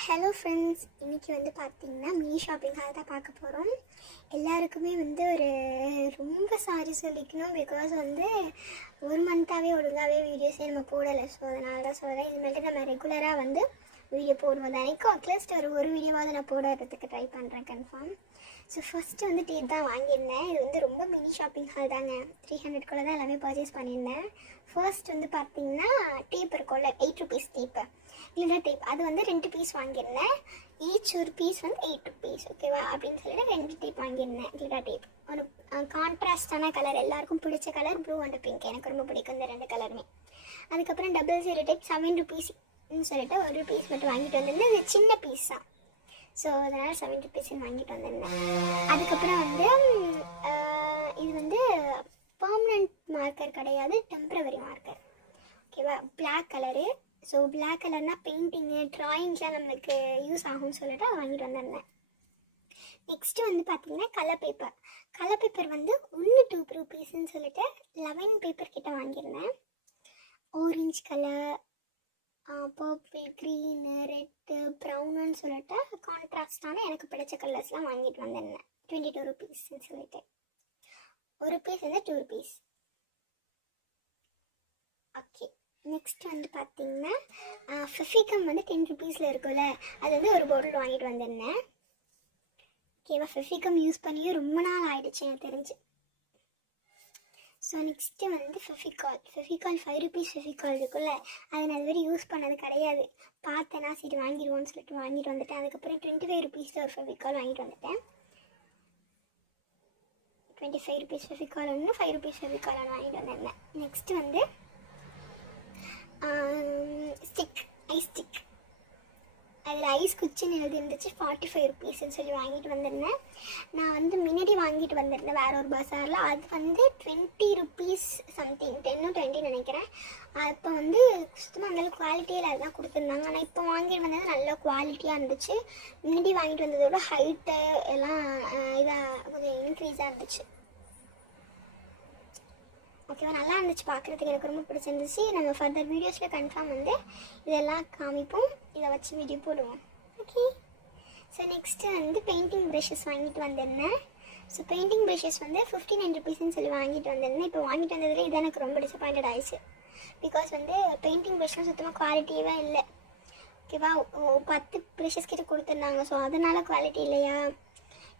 Hello friends, இன்றைக்கி வந்து பார்த்திங்கன்னா மினி ஷாப்பிங்காக தான் பார்க்க போகிறோம். எல்லாருக்குமே வந்து ரொம்ப சாரி சொல்லிக்கணும். பிகாஸ் வந்து ஒரு மந்த்தாகவே ஒழுங்காகவே வீடியோஸே நம்ம போடலை. ஸோ அதனால தான் சொல்கிறேன். இதுமாதிரி நம்ம ரெகுலராக வந்து வீடியோ போடுவோம். அன்றைக்கும் அட்லீஸ்ட் ஒரு வீடியோவாவது நான் போடுறதுக்கு ட்ரை பண்ணுறேன் கன்ஃபார்ம். ஸோ ஃபஸ்ட்டு வந்து டேப் தான் வாங்கியிருந்தேன். இது வந்து ரொம்ப மினி ஷாப்பிங் ஹால் தாங்க. 300 தான் எல்லாமே பர்ச்சேஸ் பண்ணியிருந்தேன். ஃபர்ஸ்ட் வந்து பார்த்திங்கன்னா டேப் இருக்கும்ல, 8 rupees டேப்பு, கிளிட்டர் டேப். அது வந்து 2 பீஸ் வாங்கியிருந்தேன். ஈச் ஒரு பீஸ் வந்து 8 rupees, ஓகேவா அப்படின்னு சொல்லிட்டு 2 டேப் வாங்கியிருந்தேன். கிளிட்டர் டேப் ஒரு கான்ட்ராஸ்டான கலர், எல்லாருக்கும் பிடிச்ச கலர் ப்ளூ அண்ட் பிங்க். எனக்கு ரொம்ப பிடிக்கும் இந்த 2 கலருமே. அதுக்கப்புறம் 00 டேப் 7 rupeesன்னு சொல்லிட்டு ஒரு பீஸ் மட்டும் வாங்கிட்டு வந்திருந்தேன். இது சின்ன பீஸ் தான். ஸோ அதனால் 7 rupeesன்னு வாங்கிட்டு வந்திருந்தேன். அதுக்கப்புறம் வந்து இது வந்து பர்மனண்ட் மார்க்கர் கிடையாது, டெம்ப்ரவரி மார்க்கர், ஓகேவா, பிளாக் கலரு. ஸோ பிளாக் கலர்னால் பெயிண்டிங்கு ட்ராயிங்ஸ்லாம் நம்மளுக்கு யூஸ் ஆகும்னு சொல்லிட்டு அதை வாங்கிட்டு வந்திருந்தேன். நெக்ஸ்ட்டு வந்து பார்த்திங்கன்னா கலர் பேப்பர். கலர் பேப்பர் வந்து 2 rupeesன்னு சொல்லிட்டு 11 பேப்பர் கிட்ட வாங்கியிருந்தேன். Orange colour, purple, green, red, ப்ரௌனுன்னு சொல்லிட்டு கான்ட்ராஸ்டான எனக்கு பிடிச்ச கலர்ஸ்லாம் வாங்கிட்டு வந்திருந்தேன். 22 rupeesன்னு சொல்லிட்டு ஒரு பீஸ் வந்து 2 rupees. ஓகே, நெக்ஸ்ட் வந்து பார்த்திங்கன்னா ஃபெஃபிகம் வந்து 10 rupeesல இருக்கும்ல, அது வந்து ஒரு பாட்டில் வாங்கிட்டு வந்திருந்தேன். ஓகேவா, ஃபெஃபிகம் யூஸ் பண்ணியே ரொம்ப நாள் ஆகிடுச்சு எனக்கு தெரிஞ்சு. ஸோ நெக்ஸ்ட்டு வந்து ஃபெஃபிகால் 5 rupees ஃபெஃபிகால் இருக்குல்ல, அது நான் இதுவரை யூஸ் பண்ணது கிடையாது. பார்த்தேன்னா சரி வாங்கிடுவோன்னு சொல்லிட்டு வாங்கிட்டு வந்துட்டேன். அதுக்கப்புறம் 25 rupeesல ஒரு ஃபெஃபிகால் வாங்கிட்டு வந்துட்டேன். 25 rupees ஃபெஃபிகால் ஒன்று, 5 rupees ஃபெஃபிகால் ஒன்று வாங்கிட்டு வந்திருந்தேன். நெக்ஸ்ட்டு வந்து ஸ்டிக், ஐஸ் ஸ்டிக். அதில் ஐஸ் குச்சின்னு எழுதி இருந்துச்சு. 45 rupeesன்னு சொல்லி வாங்கிட்டு வந்திருந்தேன். நான் வந்து முன்னாடி வாங்கிட்டு வந்திருந்தேன் வேற ஒரு பஸாரில். அது வந்து 20 rupees சம்திங், 10 or 20 நினைக்கிறேன். அப்போ வந்து சுத்தமாக அந்தளவு குவாலிட்டியில் அதுதான் கொடுத்துருந்தாங்க. ஆனால் இப்போ வாங்கிட்டு வந்தது நல்ல குவாலிட்டியாக இருந்துச்சு. முன்னாடி வாங்கிட்டு வந்ததோட ஹைட்டு எல்லாம் இதாக கொஞ்சம் இன்க்ரீஸாக இருந்துச்சு. ஓகேவா, நல்லா இருந்துச்சு பார்க்குறதுக்கு, எனக்கு ரொம்ப பிடிச்சிருந்துச்சு. நம்ம ஃபர்தர் வீடியோஸில் கன்ஃபார்ம் வந்து இதெல்லாம் காமிப்போம், இதை வச்சு வீடியோ போடுவோம். ஓகே, ஸோ நெக்ஸ்ட்டு வந்து பெயிண்டிங் ப்ரஷஸ் வாங்கிட்டு வந்திருந்தேன். ஸோ பெயிண்டிங் ப்ரஷஸ் வந்து 59 rupeesன்னு சொல்லி வாங்கிட்டு வந்திருந்தேன். இப்போ வாங்கிட்டு வந்ததில் இது எனக்கு ரொம்ப டிசப்பாயிண்டட் ஆயிடுச்சு. பிகாஸ் வந்து பெயிண்டிங் ப்ரஷ்லாம் சுத்தமாக குவாலிட்டியே இல்லை. ஓகேவா, 10 ப்ரஷஸ் கிட்ட கொடுத்துருந்தாங்க. ஸோ அதனால் குவாலிட்டி இல்லையா,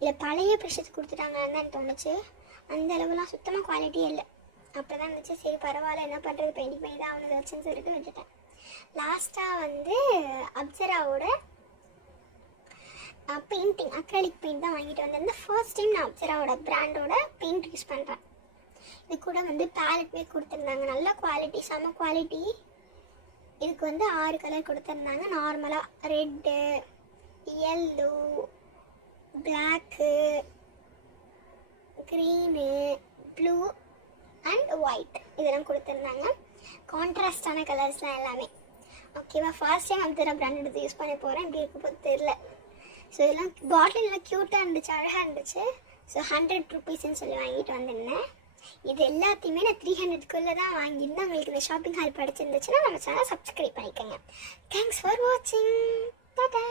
இல்லை பழைய ப்ரஷஸ் கொடுத்துட்டாங்கன்னு தான் தோணுச்சு. அந்த அளவுலாம் சுத்தமாக குவாலிட்டியே இல்லை. அப்போ தான் இருந்துச்சு, சரி பரவாயில்ல, என்ன பண்ணுறது, பெயிண்டிங் பண்ணி தான் அவனுக்கு வச்சுன்னு சொல்லிட்டு விட்டுட்டேன். லாஸ்ட்டாக வந்து அப்சராவோட பெயிண்டிங் அக்ரலிக் பெயிண்ட் தான் வாங்கிட்டு வந்திருந்தேன். ஃபர்ஸ்ட் டைம் நான் அப்சராவோட பிராண்டோட பெயிண்ட் யூஸ் பண்ணுறேன். இது கூட வந்து பேலட்மே கொடுத்துருந்தாங்க, நல்ல குவாலிட்டி, செம குவாலிட்டி. இதுக்கு வந்து 6 கலர் கொடுத்துருந்தாங்க. நார்மலாக red, yellow, black, green, blue and white இதெல்லாம் கொடுத்துருந்தாங்க. கான்ட்ராஸ்டான கலர்ஸ்லாம் எல்லாமே. ஓகேவா, ஃபர்ஸ்ட் டைம் அப்சரா பிராண்ட் எடுத்து யூஸ் பண்ண போகிறேன். இப்படி இருக்க போது தெரில. ஸோ இதெல்லாம் பாட்டில் எல்லாம் க்யூட்டாக இருந்துச்சு, அழகாக இருந்துச்சு. ஸோ 100 rupeesன்னு சொல்லி வாங்கிட்டு வந்திருந்தேன். இது எல்லாத்தையுமே நான் 300க்குள்ளே தான் வாங்கியிருந்தேன். உங்களுக்கு இந்த ஷாப்பிங் ஹால் பிடிச்சிருந்துச்சுன்னா நம்ம சேனல் சப்ஸ்கிரைப் பண்ணிக்கோங்க. தேங்க்ஸ் ஃபார் வாட்சிங். டாடா.